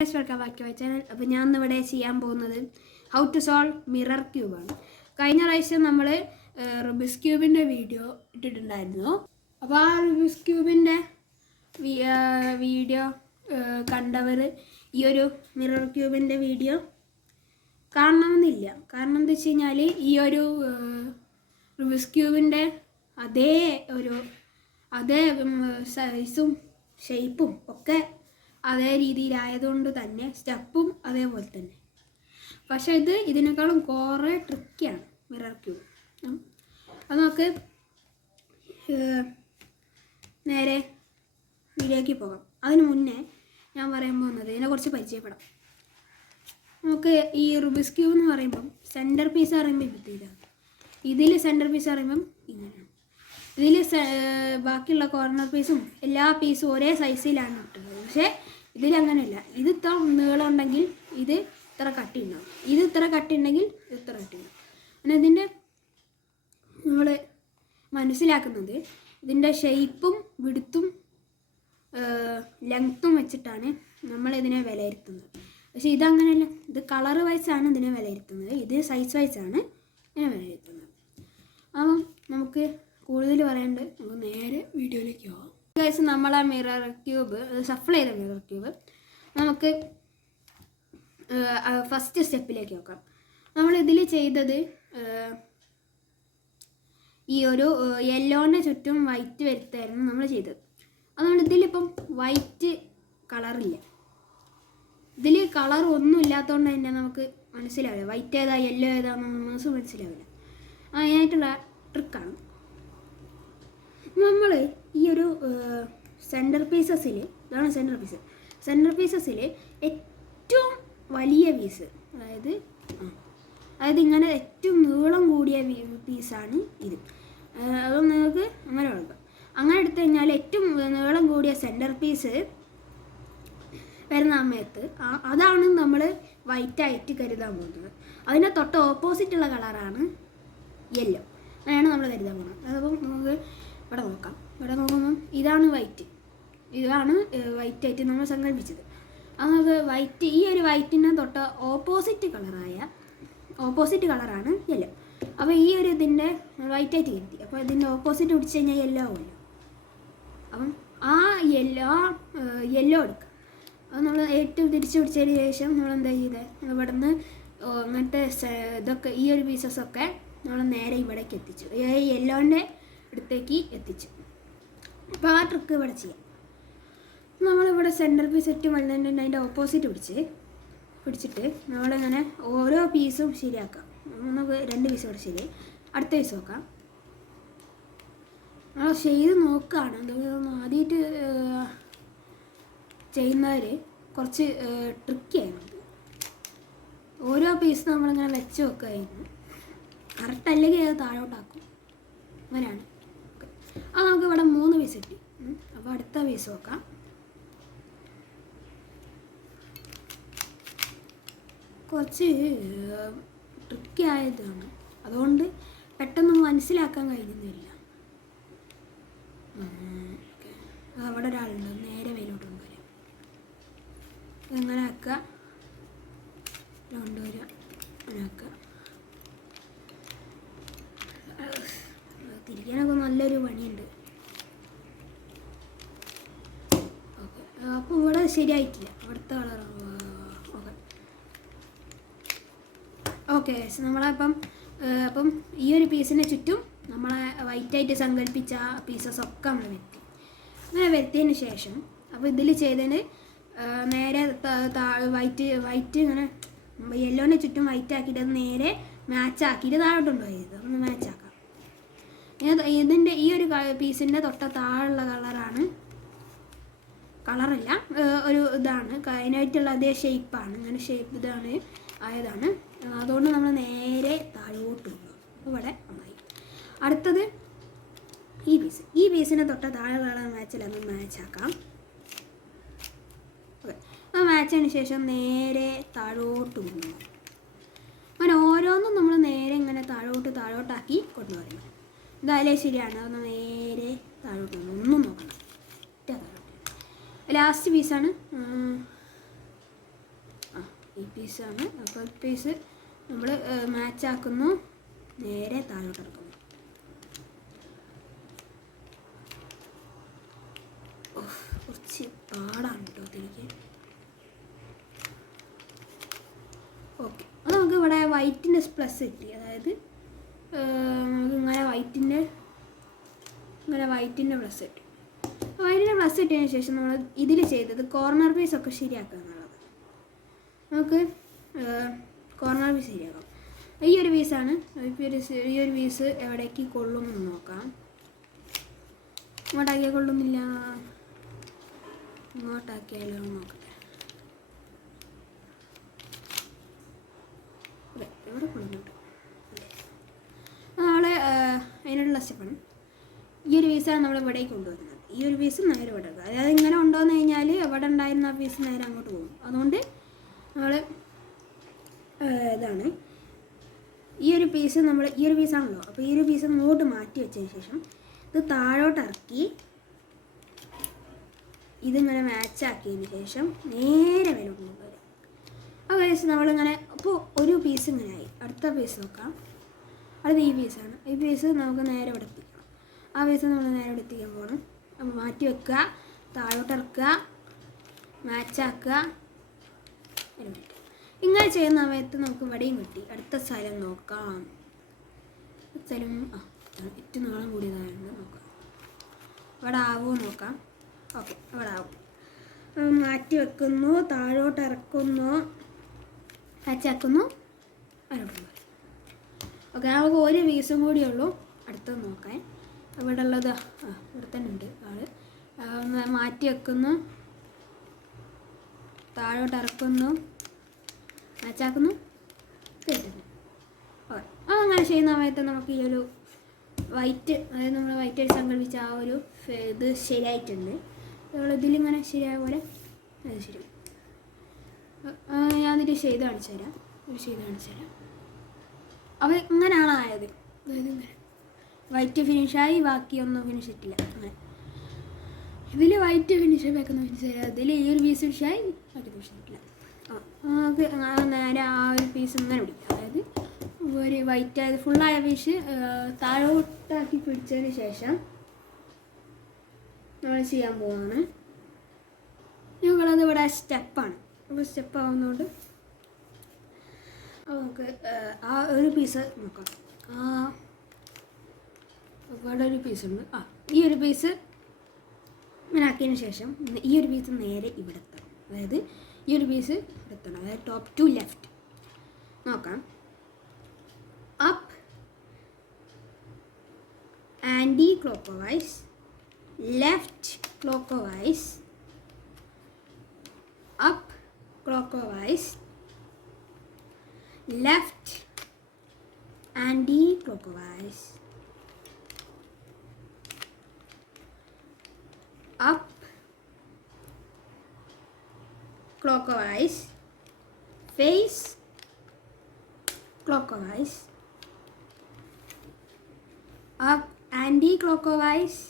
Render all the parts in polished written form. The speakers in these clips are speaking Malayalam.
Welcome back to my channel. അപ്പോൾ ഞാൻ ഇന്നിവിടെ ചെയ്യാൻ പോകുന്നത് ഹൗ ടു സോൾവ് മിറർ ക്യൂബാണ്. കഴിഞ്ഞ പ്രാവശ്യം നമ്മൾ റുബിക്സ് ക്യൂബിൻ്റെ വീഡിയോ ഇട്ടിട്ടുണ്ടായിരുന്നു. അപ്പോൾ ആ റുബിക്സ് ക്യൂബിൻ്റെ വീഡിയോ കണ്ടവർ ഈ ഒരു മിറർ ക്യൂബിൻ്റെ വീഡിയോ കാണണമെന്നില്ല. കാരണം എന്താ വെച്ച് കഴിഞ്ഞാൽ ഈ ഒരു റുബിക്സ് ക്യൂബിൻ്റെ അതേ സൈസും ഷേപ്പും ഒക്കെ അതേ രീതിയിലായതുകൊണ്ട് തന്നെ സ്റ്റെപ്പും അതേപോലെ തന്നെ. പക്ഷേ ഇതിനേക്കാളും കുറേ ട്രിക്കിയാണ് മിറർ ക്യൂബ്. അത് നമുക്ക് നേരെ വീഡിയോയ്ക്ക് പോകാം. അതിന് മുന്നേ ഞാൻ പറയാൻ പോകുന്നത് ഇതിനെക്കുറിച്ച് പരിചയപ്പെടാം. നമുക്ക് ഈ റുബിക്സ് ക്യൂബ് എന്ന് പറയുമ്പം സെൻറ്റർ പീസ് പറയുമ്പോൾ ഇതാണ്. ഇതിൽ സെൻറ്റർ പീസ് പറയുമ്പം ഇങ്ങനെയാണ്. ഇതിൽ ബാക്കിയുള്ള കോർണർ പീസും എല്ലാ പീസും ഒരേ സൈസിലാണ് ഇട്ടുള്ളത്. പക്ഷേ ഇതിലങ്ങനെയല്ല. ഇത് ഇത്ര നീളം ഉണ്ടെങ്കിൽ ഇത് ഇത്ര കട്ടി ഉണ്ടാവും, ഇത് ഇത്ര കട്ടി ഉണ്ടെങ്കിൽ ഇത് ഇത്ര കട്ടി ഉണ്ടാവും. അങ്ങനെ ഇതിൻ്റെ നമ്മൾ മനസ്സിലാക്കുന്നത് ഇതിൻ്റെ ഷേപ്പും വിടുത്തും ലെങ്ത്തും വെച്ചിട്ടാണ് നമ്മളിതിനെ വിലയിരുത്തുന്നത്. പക്ഷേ ഇതങ്ങനെയല്ല. ഇത് കളർ വൈസാണ് ഇതിനെ വിലയിരുത്തുന്നത്, ഇത് സൈസ് വൈസാണ് ഇതിനെ വിലയിരുത്തുന്നത്. അപ്പം നമുക്ക് കൂടുതൽ പറയാണ്ട് നമുക്ക് നേരെ വീഡിയോയിലേക്ക് പോകാം. ഗൈസ്, നമ്മളെ മിറർ ക്യൂബ് ഷഫിൾ ചെയ്ത മിറർ ക്യൂബ് നമുക്ക് ഫസ്റ്റ് സ്റ്റെപ്പിലേക്ക് നോക്കാം. നമ്മളിതിൽ ചെയ്തത് ഈ ഒരു യെല്ലോൻ്റെ ചുറ്റും വൈറ്റ് വരുത്തായിരുന്നു നമ്മൾ ചെയ്തത്. അതുകൊണ്ട് ഇതിലിപ്പം വൈറ്റ് കളറില്ല. ഇതിൽ കളർ ഒന്നും ഇല്ലാത്തതുകൊണ്ട് തന്നെ നമുക്ക് മനസ്സിലാവില്ല വൈറ്റ് ഏതാ യെല്ലോ ഏതാണെന്ന് മനസ്സിലാവില്ല. അതിനായിട്ടുള്ള ട്രിക്കാണ്. നമ്മൾ ഈ ഒരു സെൻറ്റർ പീസസിൽ, ഇതാണ് സെൻറ്റർ പീസസിൽ ഏറ്റവും വലിയ പീസ്, അതായത് ഇങ്ങനെ ഏറ്റവും നീളം കൂടിയ പീസാണ് ഇത്. അത് നിങ്ങൾക്ക് അങ്ങനെ കൊടുക്കാം. അങ്ങനെ എടുത്തു കഴിഞ്ഞാൽ ഏറ്റവും നീളം കൂടിയ സെൻറ്റർ പീസ് വരുന്ന സമയത്ത് അതാണ് നമ്മൾ വൈറ്റായിട്ട് കരുതാൻ പോകുന്നത്. അതിൻ്റെ തൊട്ട് ഓപ്പോസിറ്റുള്ള കളറാണ് യെല്ലോ. അങ്ങനെയാണ് നമ്മൾ കരുതാൻ പോകുന്നത്. അതപ്പം നമുക്ക് ഇവിടെ നോക്കാം. ഇവിടെ നോക്കുമ്പം ഇതാണ് വൈറ്റായിട്ട് നമ്മൾ സങ്കല്പിച്ചത്. അത് നമുക്ക് ഈ ഒരു വൈറ്റിൻ്റെ തൊട്ട് ഓപ്പോസിറ്റ് കളറാണ് യെല്ലോ. അപ്പോൾ ഈ ഒരു ഇതിൻ്റെ വൈറ്റായിട്ട് കരുതി. അപ്പോൾ ഇതിൻ്റെ ഓപ്പോസിറ്റ് പിടിച്ച് കഴിഞ്ഞാൽ യെല്ലോ ആവുമല്ലോ. അപ്പം ആ യെല്ലോ എടുക്കുക. അത് നമ്മൾ ഏറ്റവും തിരിച്ച് പിടിച്ചതിന് ശേഷം നമ്മൾ എന്താ ചെയ്തത്, ഇവിടെ നിന്ന് അങ്ങനത്തെ ഇതൊക്കെ ഈ ഒരു പീസസൊക്കെ നമ്മൾ നേരെ ഇവിടേക്ക് എത്തിച്ചു, യെല്ലോൻ്റെ അടുത്തേക്ക് എത്തിച്ചു. അപ്പോൾ ആ ട്രിക്ക് ഇവിടെ ചെയ്യാം. നമ്മളിവിടെ സെൻറ്റർ പീസ് ഏറ്റവും വലുതുണ്ട്, അതിൻ്റെ ഓപ്പോസിറ്റ് പിടിച്ചിട്ട് നമ്മളിങ്ങനെ ഓരോ പീസും ശരിയാക്കാം. നമുക്ക് 2 പീസ് ഇവിടെ ശരി, അടുത്ത പീസ് നോക്കാം. നമ്മൾ ചെയ്ത് നോക്കുകയാണ്. ആദ്യമായിട്ട് ചെയ്യുന്നവർ കുറച്ച് ട്രിക്കിയായിരുന്നു. ഓരോ പീസ് നമ്മളിങ്ങനെ വെച്ച് വെക്കുകയായിരുന്നു. കറക്റ്റ് അല്ലെങ്കിൽ അത് താഴോട്ടാക്കും. അങ്ങനെയാണ്. അത് നമുക്ക് ഇവിടെ 3 പീസ് കിട്ടി. അപ്പോൾ അടുത്ത പീസ് നോക്കാം. കുറച്ച് ട്രിക്കി ആയതാണ്, അതുകൊണ്ട് പെട്ടെന്ന് മനസ്സിലാക്കാൻ കഴിയുന്നില്ല. അവിടെ ഒരാളുണ്ട്, നേരെ മേലോട്ട് കൊണ്ടുവരാം. ഇങ്ങനെ ആക്കുക, കൊണ്ടുവരിക, അങ്ങനെ ആക്കുക. തിരിക്കാനൊക്കെ നല്ലൊരു പണിയുണ്ട്. ഓക്കെ, അപ്പോൾ ഇവിടെ ശരിയായിട്ടില്ല. അവിടുത്തെ കളർ ഓക്കെ. നമ്മളപ്പം ഈ ഒരു പീസിന് ചുറ്റും നമ്മളെ വൈറ്റായിട്ട് സങ്കല്പിച്ച പീസസൊക്കെ നമ്മൾ വരുത്തി. അങ്ങനെ വരുത്തിയതിന് ശേഷം അപ്പോൾ ഇതിൽ ചെയ്തതിന് നേരെ വൈറ്റ് ഇങ്ങനെ യെല്ലോൻ്റെ ചുറ്റും വൈറ്റ് ആക്കിയിട്ട് അത് നേരെ മാച്ചാക്കിയിട്ട് താഴോട്ടുണ്ടോ ചെയ്തത്. ഒന്ന് മാച്ചാക്കാം. ഇതിൻ്റെ ഈ ഒരു പീസിൻ്റെ തൊട്ട താഴെയുള്ള കളറല്ല, ഒരു ഇതാണ് അതിനായിട്ടുള്ള അതേ ഷേപ്പാണ്. ഇങ്ങനെ ഷേപ്പ് ഇതാണ് ആയതാണ്. അതുകൊണ്ട് നമ്മൾ നേരെ താഴോട്ട് കൊണ്ടുപോകും. ഇവിടെ നന്നായി. അടുത്തത് ഈ പീസിനെ തൊട്ട താഴെയുള്ള മാച്ചിലൊന്ന് മാച്ചാക്കാം. ഓക്കെ, ആ മാച്ചതിന് ശേഷം നേരെ താഴോട്ട് കൊണ്ടുപോകും. അങ്ങനെ ഓരോന്നും നമ്മൾ നേരെ ഇങ്ങനെ താഴോട്ടാക്കി കൊണ്ടുപോകണം. ഇതായാലേ ശരിയാണ്. അതൊന്ന് നേരെ താഴോട്ട് ഒന്നും നോക്കണം. ലാസ്റ്റ് പീസാണ് ഈ പീസാണ്. അപ്പോൾ ഈ പീസ് നമ്മൾ മാച്ചാക്കുന്നു, നേരെ താഴോട്ട് ഇറക്കുന്നു. കുറച്ച് പാടാണ് കേട്ടോ എനിക്ക്. ഓക്കെ, അത് നമുക്ക് ഇവിടെ വൈറ്റിൻ്റെ പ്ലസ് കിട്ടി. അതായത് നമുക്ക് ഇങ്ങനെ വൈറ്റിൻ്റെ പ്ലസ് കിട്ടി. വൈറ്റിൻ്റെ പ്ലസ് കിട്ടിയതിന് ശേഷം നമ്മൾ ഇതിൽ ചെയ്തത് കോർണർ പീസൊക്കെ ശരിയാക്കുക എന്നുള്ളത്. നമുക്ക് കോർണർ പീസ് ശരിയാക്കാം. ഈ ഒരു പീസാണ്. ഈ ഒരു പീസ് എവിടേക്ക് കൊള്ളുമെന്ന് നോക്കാം. ഇങ്ങോട്ടാക്കിയാൽ കൊള്ളുന്നില്ല. ഇങ്ങോട്ടാക്കിയാലോ നോക്കട്ടെ. അതെ, എവിടെ കൊള്ളുന്നുണ്ട്. നമ്മൾ അതിനുള്ള സ്റ്റെപ്പാണ്. ഈ ഒരു പീസാണ് നമ്മൾ ഇവിടേക്ക് കൊണ്ടുവരുന്നത്. ഈ ഒരു പീസ് നേരെ ഇവിടെ എടുക്കുക. അതായത് ഇങ്ങനെ കൊണ്ടുവന്നു കഴിഞ്ഞാൽ എവിടെ ഉണ്ടായിരുന്ന ആ പീസ് നേരെ അങ്ങോട്ട് പോകും. അതുകൊണ്ട് നമ്മൾ ഇതാണ് ഈ ഒരു പീസ് ഈ ഒരു പീസാണല്ലോ. അപ്പോൾ ഈ ഒരു പീസ് അങ്ങോട്ട് മാറ്റി വെച്ചതിന് ശേഷം ഇത് താഴോട്ട് ഇറക്കി ഇതിങ്ങനെ മാച്ചാക്കിയതിന് ശേഷം നേരെ വില കൊണ്ടുവരും. ആ പീസ് നമ്മളിങ്ങനെ, അപ്പോൾ ഒരു പീസ് ഇങ്ങനെ ആയി. അടുത്ത പീസ് നോക്കാം. അടുത്ത ഈ പീസാണ്. ഈ പീസ് നമുക്ക് നേരെ ഇവിടെ എത്തിക്കണം. ആ പീസ് നമ്മൾ നേരെ ഇവിടെ എത്തിക്കാൻ പോകണം. അപ്പോൾ മാറ്റി വെക്കുക, താഴോട്ട് ഇറക്കുക, മാച്ചാക്കുക. ഇങ്ങനെ ചെയ്യുന്ന സമയത്ത് നമുക്ക് ഇവിടെയും കിട്ടി. അടുത്ത സ്ഥലം നോക്കാം. സ്ഥലം ഏറ്റവും നാളം കൂടിയതായത് നോക്കാം. ഇവിടെ ആവുമോ നോക്കാം. ഓക്കെ, ഇവിടെ ആവും. മാറ്റി വെക്കുന്നു, താഴോട്ട് ഇറക്കുന്നു, മാച്ചാക്കുന്നു, അതിലോട്ട്. ഓക്കെ, നമുക്ക് ഒരു പീസും കൂടിയേ ഉള്ളൂ അടുത്തത് നോക്കാൻ. ഇവിടെ ഉള്ളത് ഇവിടെ തന്നെ ഉണ്ട്. മാറ്റി വെക്കുന്നു, താഴോട്ട് ഇറക്കുന്നു, മാച്ചാക്കുന്നു, കേട്ടുന്നു. ഓക്കെ, അങ്ങനെ ചെയ്യുന്ന സമയത്ത് നമുക്ക് ഈ ഒരു വൈറ്റ്, അതായത് നമ്മൾ വൈറ്റ് അടിച്ച് സങ്കല്പിച്ച ആ ഒരു ഇത് ശരിയായിട്ടുണ്ട്. നമ്മളിതിലിങ്ങനെ ശരിയായ പോലെ അത് ശരി. ഞാനിത് ചെയ്ത് കാണിച്ചു തരാം. അപ്പോൾ ഇങ്ങനെയാണ് ആയത്. അതായത് ഇങ്ങനെ വൈറ്റ് ഫിനിഷായി, ബാക്കിയൊന്നും ഫിനിഷ് ഇട്ടില്ല. അങ്ങനെ ഇതിൽ വൈറ്റ് ഫിനിഷ് വെക്കുന്ന ഫിനിഷ് തരാം. ഇതിൽ ഈ ഒരു പീസ് ഫിനിഷായി, ബാക്കി ഫിനിഷ് ഇട്ടില്ല. നമുക്ക് നേരെ ആ ഒരു പീസ് ഇങ്ങനെ പിടിക്കാം. അതായത് ഒരു വൈറ്റ് ആയത് ഫുള്ളായ പീസ് താഴോട്ടാക്കി പിടിച്ചതിന് ശേഷം നമ്മൾ ചെയ്യാൻ പോകുന്നതാണ്. ഞങ്ങളത് ഇവിടെ സ്റ്റെപ്പാണ്. അപ്പോൾ സ്റ്റെപ്പ് ആവുന്നതുകൊണ്ട് നമുക്ക് ആ ഒരു പീസ് നോക്കാം. ഇവിടെ ഒരു പീസുണ്ട്. ഈ ഒരു പീസ് ഇങ്ങനെ ആക്കിയതിന് ശേഷം ഈ ഒരു പീസ് നേരെ ഇവിടെ എത്തണം. അതായത് ഈ ഒരു പീസ് ഇവിടെ എത്തണം. അതായത് ടോപ്പ് ടു ലെഫ്റ്റ് നോക്കാം. Up anti clock vice, left clockwise, up clock vice, left anticlockwise, up clockwise, face clockwise, up anti-clockwise,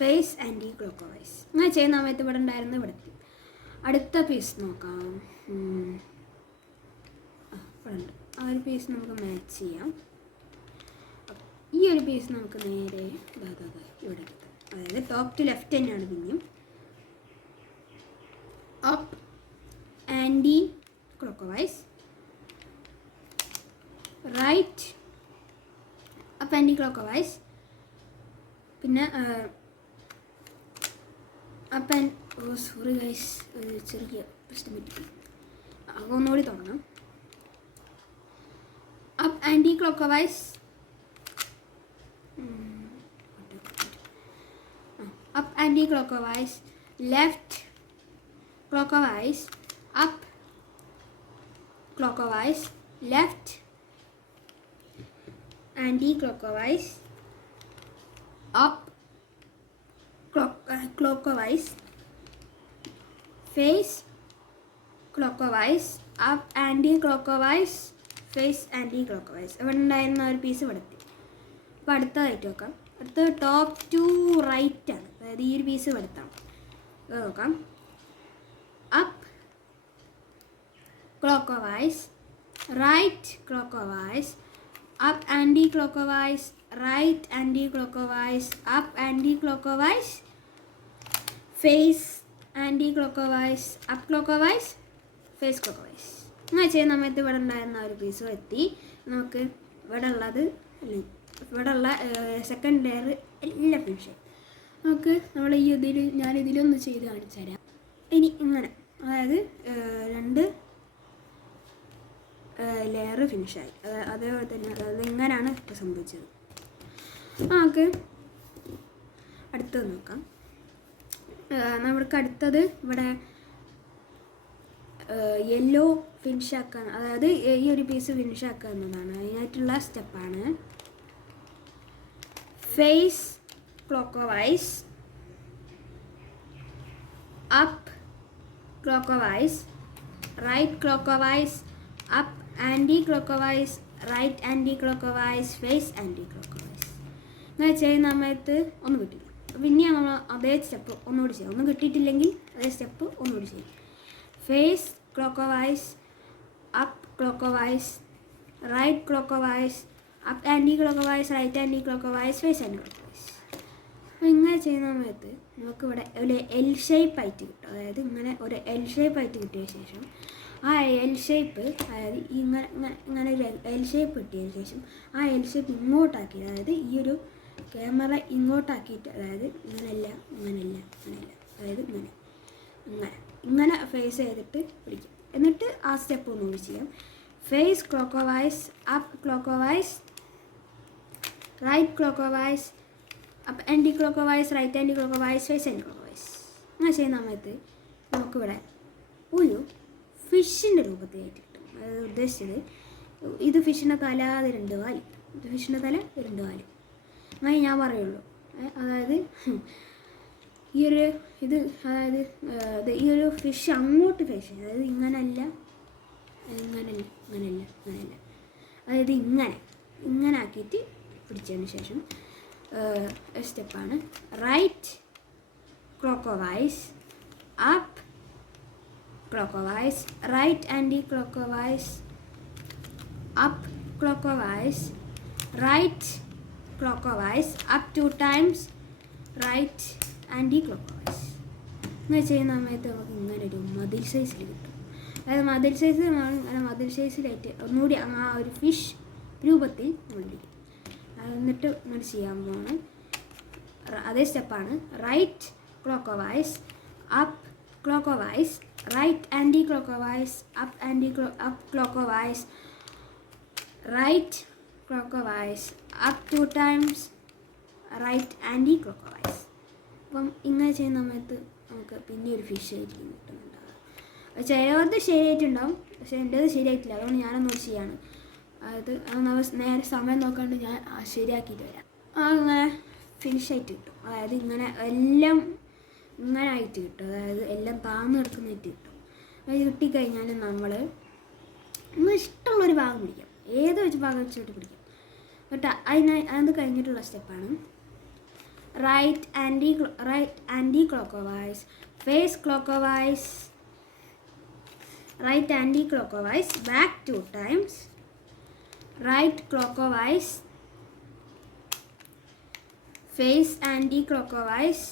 face anti-clockwise. അങ്ങനെ ചെയ്യുന്ന സമയത്ത് ഇവിടെ ഉണ്ടായിരുന്നു ഇവിടെ എത്തി. അടുത്ത പീസ് നോക്കാം. ഇവിടെ ഉണ്ട്. ആ ഒരു പീസ് നമുക്ക് മാച്ച് ചെയ്യാം. ഈ ഒരു പീസ് നമുക്ക് നേരെ ഇവിടെ എടുക്കാം. അതായത് ടോപ്പ് ടു ലെഫ്റ്റ് തന്നെയാണ്. പിന്നെയും up anticlockwise, right up anticlockwise, പിന്നെ അപ്പ് ആൻഡ് സോറി ഗൈസ്, ചെറിയ പ്രശ്നം പറ്റി. ഒന്നുകൂടി തുടങ്ങാം. Up anticlockwise, up anti-clockwise, left clockwise, up clockwise, left anti-clockwise, up clockwise, face clockwise, up anti-clockwise, face anti-clockwise. ഇവിടെ ഉണ്ടായിരുന്ന ഒരു പീസ് ഇവിടെ എത്തി. അപ്പോൾ അടുത്തതായിട്ട് നോക്കാം. അടുത്തത് ടോപ്പ് ടു റൈറ്റ് ആണ്. അതായത് ഈ ഒരു പീസ് എടുത്താണ്. അത് നോക്കാം. Up clockwise, right clockwise, up anti-clockwise, right anti-clockwise, up anti-clockwise, face anti-clockwise, up clockwise, face clockwise. അങ്ങനെ ചെയ്യുന്ന സമയത്ത് ഇവിടെ ഉണ്ടായിരുന്ന ഒരു പീസും എത്തി. നമുക്ക് ഇവിടെ ഉള്ളത് ഇവിടെ ഉള്ള സെക്കൻഡ് ലെയർ എല്ലാം ഫിനിഷ് ആയി. നമുക്ക് നമ്മൾ ഈ ഞാനിതിലൊന്ന് ചെയ്ത് കാണിച്ചു തരാം. ഇനി ഇങ്ങനെ, അതായത് 2 ലെയർ ഫിനിഷായി. അതേപോലെ തന്നെ അതായത് ഇങ്ങനെയാണ് ഇപ്പോൾ സംഭവിച്ചത്. നമുക്ക് അടുത്തത് നോക്കാം. നമ്മൾക്ക് അടുത്തത് ഇവിടെ യെല്ലോ ഫിനിഷാക്കാൻ, അതായത് ഈ ഒരു പീസ് ഫിനിഷാക്കുക എന്നതാണ്. അതിനായിട്ടുള്ള സ്റ്റെപ്പാണ് face clockwise, up clockwise, right clockwise, up anticlockwise, right anticlockwise, face anticlockwise. അങ്ങനെ ചെയ്യുന്ന സമയത്ത് ഒന്നും കിട്ടില്ല. പിന്നെയാണ് നമ്മൾ അതേ സ്റ്റെപ്പ് ഒന്നുകൂടി ചെയ്യാം. ഒന്നും കിട്ടിയിട്ടില്ലെങ്കിൽ അതേ സ്റ്റെപ്പ് ഒന്നുകൂടി ചെയ്യും. Face clockwise, up clockwise, right clockwise, up anticlockwise, right anticlockwise, face anticlockwise. അപ്പോൾ ഇങ്ങനെ ചെയ്യുന്ന സമയത്ത് നമുക്കിവിടെ ഒരു എൽ ഷേപ്പ് ആയിട്ട് കിട്ടും. അതായത് ഇങ്ങനെ ഒരു എൽ ഷേപ്പ് ആയിട്ട് കിട്ടിയ ശേഷം ആ എൽ ഷേപ്പ്, അതായത് ഇങ്ങനെ ഒരു എൽ ഷേപ്പ് കിട്ടിയതിന് ശേഷം ആ എൽ ഷേപ്പ് ഇങ്ങോട്ടാക്കി, അതായത് ഈ ഒരു ക്യാമറ ഇങ്ങോട്ടാക്കിയിട്ട്, അതായത് ഇങ്ങനെയല്ല, അതായത് ഇങ്ങനെ ഫേസ് ചെയ്തിട്ട് പിടിക്കും. എന്നിട്ട് ആ സ്റ്റെപ്പ് ഒന്നുകൂടി ചെയ്യാം. Face clockwise, up clockwise, right clockwise, up anticlockwise, right anticlockwise, face anticlockwise. അങ്ങനെ ചെയ്യുന്ന സമയത്ത് നമുക്കിവിടെ ഒരു ഫിഷിൻ്റെ രൂപത്തിലായിട്ട് കിട്ടും. അതായത് ഉദ്ദേശിച്ചത് ഇത് ഫിഷിൻ്റെ തല, അത് 2 കാല്, ഇത് ഫിഷിൻ്റെ തല, 2 കാല്. അങ്ങനെ ഞാൻ പറയുള്ളൂ. അതായത് ഈ ഒരു അതായത് ഈ ഒരു ഫിഷ് അങ്ങോട്ട് ഫേസ്, അതായത് ഇങ്ങനല്ല, അതായത് ഇങ്ങനെ ആക്കിയിട്ട് പിടിച്ചതിന് ശേഷം സ്റ്റെപ്പാണ് right clockwise, up clockwise, right anticlockwise, up clockwise, right clockwise, up 2 times, right anticlockwise. ഇങ്ങനെ ചെയ്യുന്ന സമയത്ത് നമുക്ക് ഇങ്ങനെ ഒരു മതിൽ സൈസിൽ കിട്ടും. അതായത് മതിൽ സൈസിലായിട്ട് ഒന്നുകൂടി ആ ഒരു ഫിഷ് രൂപത്തിൽ കൊണ്ടിരിക്കും. എന്നിട്ട് ഇങ്ങനെ ചെയ്യാൻ പോകുന്നത് അതേ സ്റ്റെപ്പാണ് right clockwise, up clockwise, right anticlockwise, up clockwise, right clockwise, up 2 times, right anticlockwise. അപ്പം ഇങ്ങനെ ചെയ്യുന്ന സമയത്ത് നമുക്ക് പിന്നെ ഒരു ഫിഷ് ആയിട്ട് കിട്ടുന്നുണ്ടാവും. ചിലവത് ശരിയായിട്ടുണ്ടാവും, പക്ഷേ എൻ്റേത് ശരിയായിട്ടില്ല. അതുകൊണ്ട് ഞാനൊന്നും ചെയ്യാണ്. അത് നേരെ സമയം നോക്കാണ്ട് ഞാൻ ശരിയാക്കിയിട്ട് വരാം. അങ്ങനെ ഫിനിഷായിട്ട് കിട്ടും. അതായത് ഇങ്ങനെ എല്ലാം ഇങ്ങനെ ആയിട്ട് കിട്ടും. അതായത് എല്ലാം താഴ്ന്നു കിടക്കുന്നതായിട്ട് കിട്ടും. അത് കിട്ടിക്കഴിഞ്ഞാൽ നമ്മൾ ഇഷ്ടമുള്ളൊരു ഭാഗം പിടിക്കാം, ഏത് ഭാഗം വെച്ചിട്ട് പിടിക്കാം. എന്നിട്ട് അത് കഴിഞ്ഞിട്ടുള്ള സ്റ്റെപ്പാണ് right anticlockwise, face clockwise, right anticlockwise, back 2 times, right clockwise, face anticlockwise,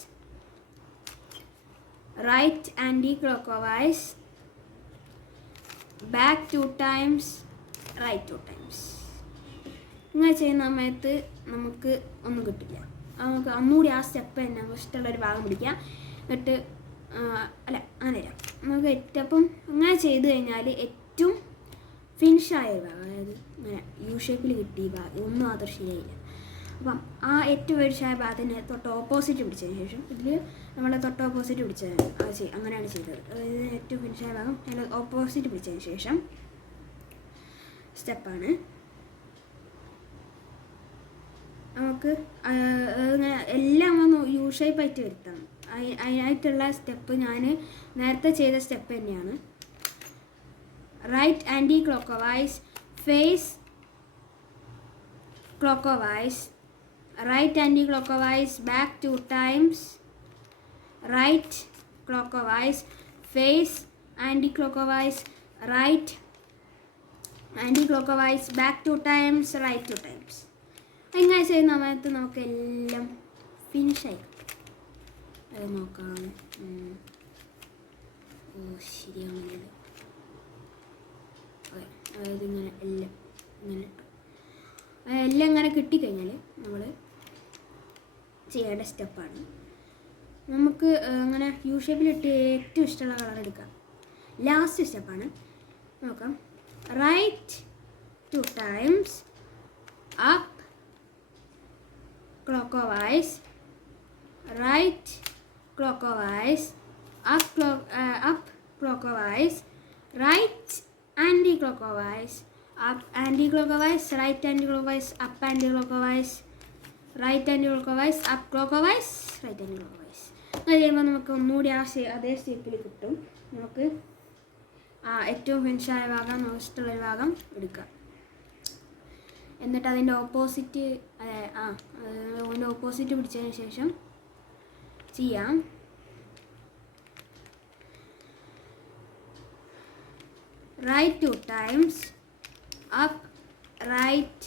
right anticlockwise, back 2 times, right 2 times. ഇങ്ങനെ ചെയ്യുന്ന സമയത്ത് നമുക്ക് ഒന്നും കിട്ടില്ല. നമുക്ക് ഒന്നുകൂടി ആ സ്റ്റെപ്പ് തന്നെ നമുക്ക് ഇഷ്ടമുള്ളൊരു ഭാഗം പിടിക്കാം. എന്നിട്ട് അങ്ങനെ വരാം നമുക്ക് ഏറ്റവും അങ്ങനെ ചെയ്ത് കഴിഞ്ഞാൽ ഏറ്റവും ഫിനിഷായ ഭാഗം, അതായത് ഇങ്ങനെ യു ഷേപ്പിൽ കിട്ടിയ ഭാഗം ഒന്നും മാത്രം ശരിയായില്ല. അപ്പം ആ ഏറ്റവും ഫിനിഷായ ഭാഗത്തിന് തൊട്ട് ഓപ്പോസിറ്റ് പിടിച്ചതിന് ശേഷം ഇതിൽ നമ്മൾ തൊട്ട് ഓപ്പോസിറ്റ് പിടിച്ചതാണ് അങ്ങനെയാണ് ചെയ്തത്. അതായത് ഏറ്റവും ഫിനിഷായ ഭാഗം അതിൽ ഓപ്പോസിറ്റ് പിടിച്ചതിന് ശേഷം സ്റ്റെപ്പാണ് നമുക്ക് ഇങ്ങനെ എല്ലാം ഒന്ന് യു ഷേപ്പായിട്ട് വരുത്തണം. അതിനായിട്ടുള്ള സ്റ്റെപ്പ് ഞാൻ നേരത്തെ ചെയ്ത സ്റ്റെപ്പ് തന്നെയാണ്. Right anticlockwise, face clockwise, right anticlockwise, back 2 times, right clockwise, face anticlockwise, right anticlockwise back 2 times, right 2 times. ഇങ്ങനെ ചെയ്യുന്ന സമയത്ത് നമുക്ക് എല്ലാം ഫിനിഷായി കിട്ടും. അത് നോക്കാം. ശരിയാവുന്നില്ല. അതായത് ഇങ്ങനെ എല്ലാം ഇങ്ങനെ ഇട്ടു. എല്ലാം ഇങ്ങനെ കിട്ടിക്കഴിഞ്ഞാൽ നമ്മൾ ചെയ്യേണ്ട സ്റ്റെപ്പാണ്. നമുക്ക് അങ്ങനെ യു ഷേപ്പിലിട്ട് ഏറ്റവും ഇഷ്ടമുള്ള കളർ എടുക്കാം. ലാസ്റ്റ് സ്റ്റെപ്പാണ്. നോക്കാം. Right 2 times, up clockwise, right clockwise, up clockwise, right anti-clockwise, up anti-clockwise, right anti-clockwise, up anti-clockwise, right anti-clockwise, up clockwise, right anti-clockwise. അങ്ങനെ ചെയ്യുമ്പോൾ നമുക്ക് ഒന്നുകൂടി അതേ സ്റ്റെപ്പിൽ കിട്ടും. നമുക്ക് ഏറ്റവും ഫിനിഷായ ഭാഗം, നമുക്ക് ഇഷ്ടമുള്ളൊരു ഭാഗം എടുക്കാം. എന്നിട്ട് അതിൻ്റെ ഓപ്പോസിറ്റ് പിടിച്ചതിന് ശേഷം ചെയ്യാം. Right 2 times, up right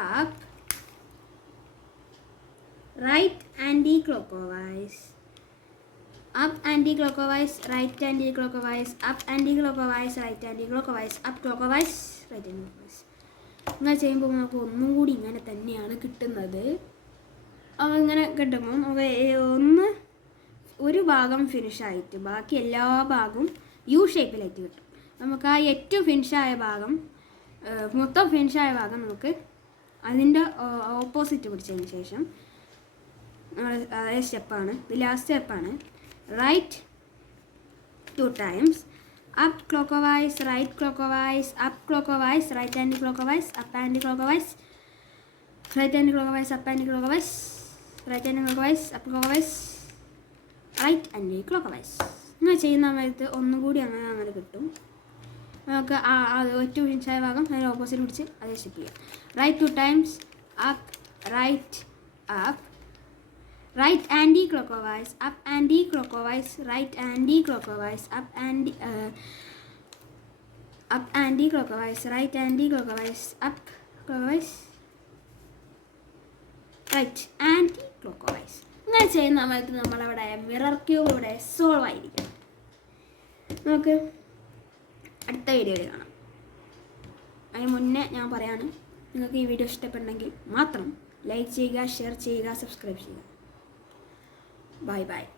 up, right anticlockwise, up anti-clockwise, right anti-clockwise, up anti-clockwise, right anti-clockwise, up clockwise, right anti-clockwise. അങ്ങനെ ചെയ്യുമ്പോൾ നമുക്ക് ഒന്നും കൂടി ഇങ്ങനെ തന്നെയാണ് കിട്ടുന്നത്. ഇങ്ങനെ കിട്ടുമ്പോൾ നമുക്ക് ഒരു ഭാഗം ഫിനിഷായിട്ട് ബാക്കി എല്ലാ ഭാഗവും യു ഷേപ്പിലായിട്ട് കിട്ടും. നമുക്ക് ആ ഏറ്റവും ഫിനിഷായ ഭാഗം, മൊത്തം ഫിനിഷായ ഭാഗം നമുക്ക് അതിൻ്റെ ഓപ്പോസിറ്റ് പിടിച്ചതിന് ശേഷം അതേ സ്റ്റെപ്പാണ്, ഇത് ലാസ്റ്റ് സ്റ്റെപ്പാണ്. Right 2 times, up clockwise, right clockwise, up clockwise, right anti-clockwise, up anti-clockwise, right anti-clockwise, up anti-clockwise, right anti-clockwise, up clockwise, right anti-clockwise. ഇങ്ങനെ ചെയ്യുന്ന സമയത്ത് ഒന്നും കൂടി അങ്ങനെ കിട്ടും. നമുക്ക് ഏറ്റവും ഫിനിഷായ ഭാഗം അതിന് ഓപ്പോസിറ്റ് പിടിച്ച് അതേ സ്റ്റെപ്പ് ചെയ്യാം. Right 2 times, up right up, right anti-clockwise, up anti-clockwise, right anti-clockwise, up anti-clockwise, right anti-clockwise, up clockwise, right anti-clockwise. ഇങ്ങനെ ചെയ്യുന്ന സമയത്ത് നമ്മളവിടെ മിറർ ക്യൂബ് ഇവിടെ സോൾവ് ആയിരിക്കണം. നമുക്ക് അടുത്ത വീഡിയോയിൽ കാണാം. അതിന് മുന്നേ ഞാൻ പറയാണ്, നിങ്ങൾക്ക് ഈ വീഡിയോ ഇഷ്ടപ്പെട്ടെങ്കിൽ മാത്രം ലൈക്ക് ചെയ്യുക, ഷെയർ ചെയ്യുക, സബ്സ്ക്രൈബ് ചെയ്യുക. Bye bye.